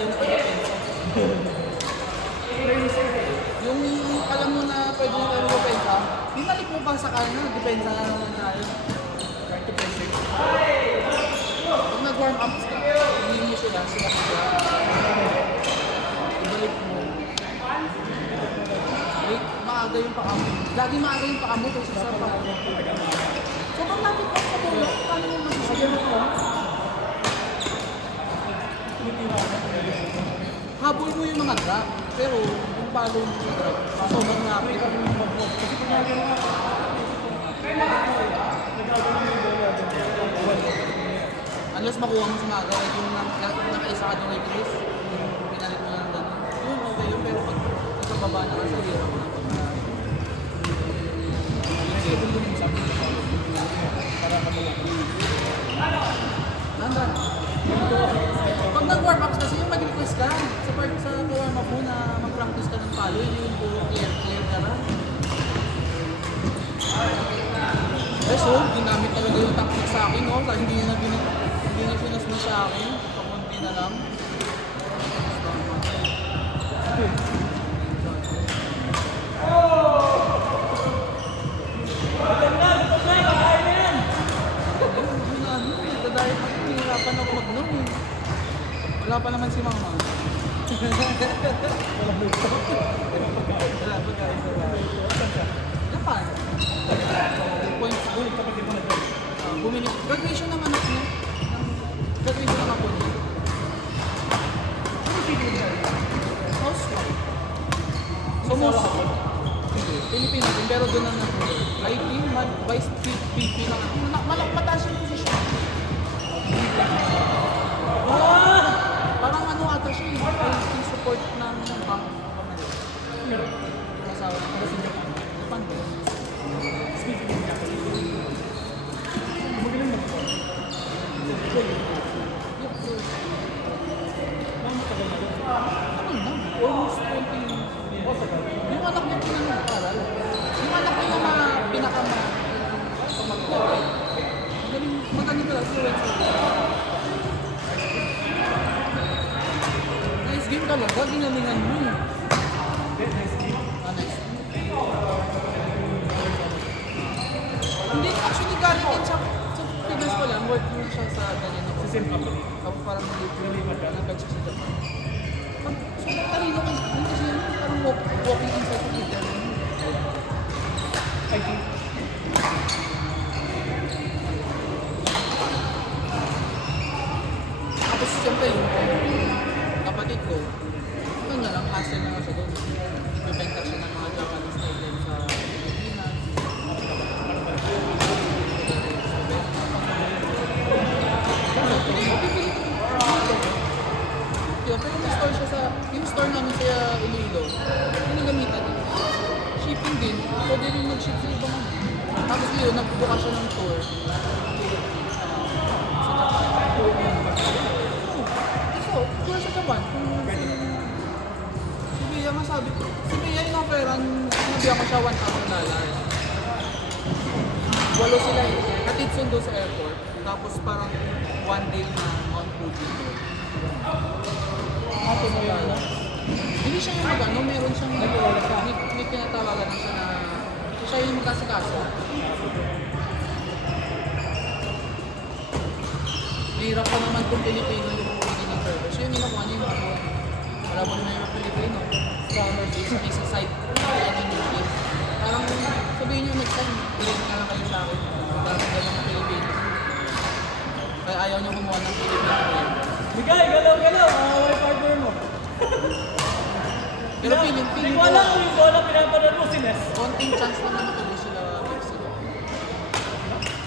ayaw na pag-depensa. Yung alam mo na pwede na tayo mag-depensa, binalik mo pa sa kanya, depensa na naman tayo. Pag nag-warm up ka, hindi mo sila ibalik mo. Maaga yung pakamo. Lagi maaga yung pakamo kasi sa pakamo. So pag lapit ka sa bola, paano mo masasagyan mo? Habol mo yung mga drop, pero yung follow mo yung drop, sobrang lapit. Unless makuha mo sa maga, like yung nakaisa ka ng release, pinalit mo lang gano'n. Yun, okay yun, pero pag baba na kasi, hirap mo na Nandan. Pag nag-warm up kasi yung mag-request ka, sa warm up mo na mag-practice ka ng follow, yung puro clear ka na. So, ginamit talaga yung tactic sa akin, no? Kasi hindi niya sinasma sa akin, kakunti na lang. Wala pa naman si Mama. Japan. Points goal kapag di mo nag-goal. Bumili. Graduation ng anak niya. Graduation ng apo niya. Ano figure niya? Housewife. So most Pilipino din, pero doon ang IT, vice VP lang. Mataas yung position. Parang ano ata siya yung support ng bank. Masawa na kasi Japan ko. Speaking of magaling mo. Almost 20. Yung anak niya pinag-aaral. Yung anak niya na pinaka-ma. Magaling pala. Nice game talaga. Ginalingan mo eh. Nice. Hindi, actually galing din siya. Sa Pinas ko lang, work mo siya sa ganyan. Sa same company. Tapos parang nag-lipat siya sa Japan. So, talino ko. Hindi kasi parang walking inside the video. I think. Tapos siyempre yung kapatid ko, ito na lang, hustle na siya doon. Ibibenta siya ng mga Japanese item sa Pilipinas. Pero may store siya sa, yung store namin sa Iloilo, pinagamitan din. Shipping din, pwede rin mag-ship sa ibang ano. Tapos yun, nagbuka siya ng tour. Tour sa Japan. Si Bea nga sabi ko, si Bea yung operan, sinabihan ko siya $1,000. Walo sila eh, hatid sundo sa airport. Tapos parang one day na Mount Fuji tour. Hindi siya yung mag-ano, meron siyang may pinatawagan na siya na siya yung magkasikaso. Mahirap pa naman kung Pilipino yung pwede ng service. So yung ginawa niya yung mga wala mo naman yung Pilipino. Isa site, parang sabihin niyo next time, bilhin ka lang kayo sa akin. Parang gano'n ng Pilipino. Kaya ayaw niya kumuha ng Pilipino. Bigay, galaw-galaw, away partner mo. Pero feeling ko alam kung yung bola pinapanood mo si Nes. Konting chance naman natuloy sila Mexico.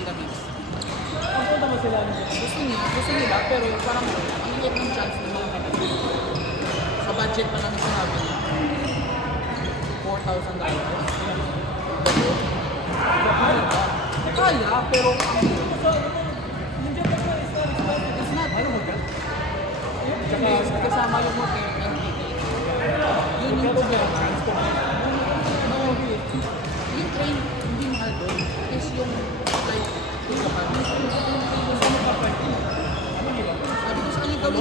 Sila Mexico. Ang punta mo sila? Gusto nila, pero parang ang liit ng chance nila. Sa budget pa lang na sinabi niya. $4,000. Kaya, pero it's not. Tsaka kasama yung hotel and ticket. Yun yung problema. Yung train, hindi mahal doon. Is yung flight to Japan. Sabi ko sa kanya, gawin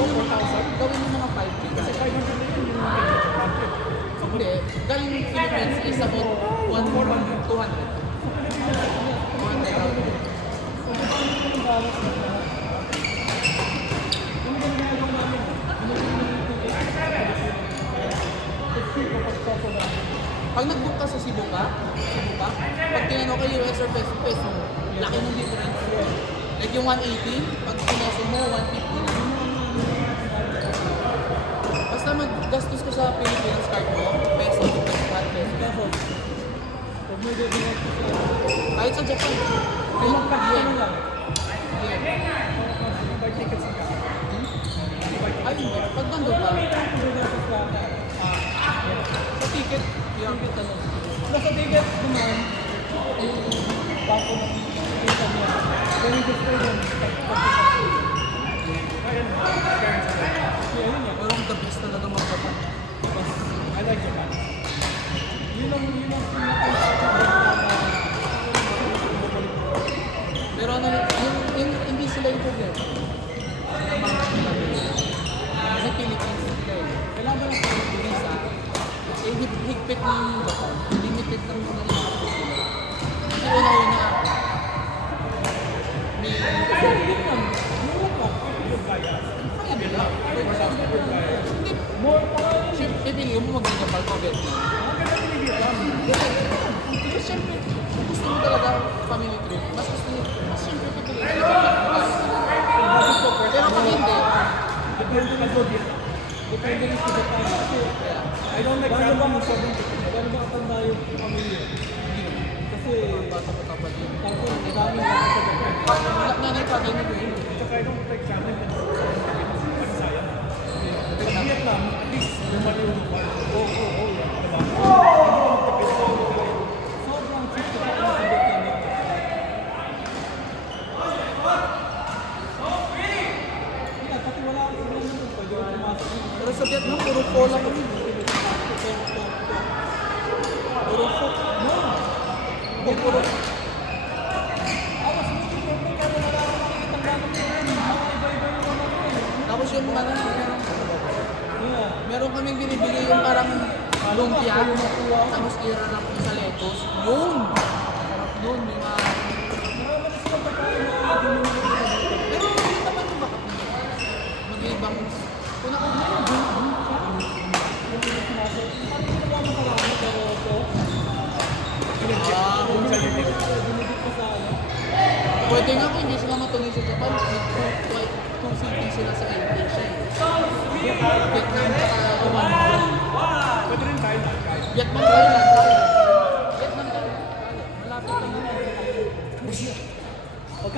mo mga 5K. Kasi 500 na yun yung budget. So, Hindi, galing Philippines is about 200. 200,000. Pag nag-book ka sa Cebu ka, pag tinanong ka US or peso, laki ng difference. Like yung 180, pag pineso mo, 150. Basta maggastos ka sa Philippines card mo, peso, peso. Kahit sa Japan. Ay, magkakita na lang. Yeah. Buy tickets ka. Ay, hindi. Pag nandun ka, sa ticket, yung tanong. Nasa ticket naman, bako ng ticket niya. Very good for them. Pero ang the best talaga mag-Japan. I like Japan. Yun ang Pero ano, hindi sila yung problema. Kasi Philippines sila eh. Kailangan lang sa visa, eh higpit na yung Japan. Limited lang yung mga sila. Kasi una-una, may... Hindi. Pipili mo mag-Japan pa Vietnam. Kasi siyempre, kung gusto mo talaga family trip, mas gusto mo, siyempre pipili ka Japan. Pero pag hindi, depende na doon yan. Depende rin sa Japan. Kasi, I don't like traveling sa Japan. Gano'n ba katanda yung pamilya? Kasi, bata-bata yun. tapos, dami na sa Japan. Nanay pa tayo nag-uwi. Saka, I don't like traveling sa Japan. Sayang. Pero Vietnam, at least, lumali yung lugar. Oo. Diba? Sobrang cheap sa Vietnam. Pati wala akong problema doon. Pwede ko pumasok. Pero sa Vietnam, puro cola kami. Puro Coke. No. Puro. Mas hindi ko pero wala akong makikita ng gamit ko rin. Iba-iba yung mga Tapos yung mga yeah. meron kaming binibili yung parang lumpia. Tapos i-rarap sa lettuce. Yun! Sarap nun. Yung mga... Marami na silang pagkain na Pero hindi naman yung baka mag-ibang... Kung ako na yun. Pwede nga kung hindi sila matuloy sa Japan. Kung city sila sa Asia. Vietnam saka Thailand. Pwede rin Thailand. Vietnam, Thailand. Vietnam, Thailand. Malapit lang yun.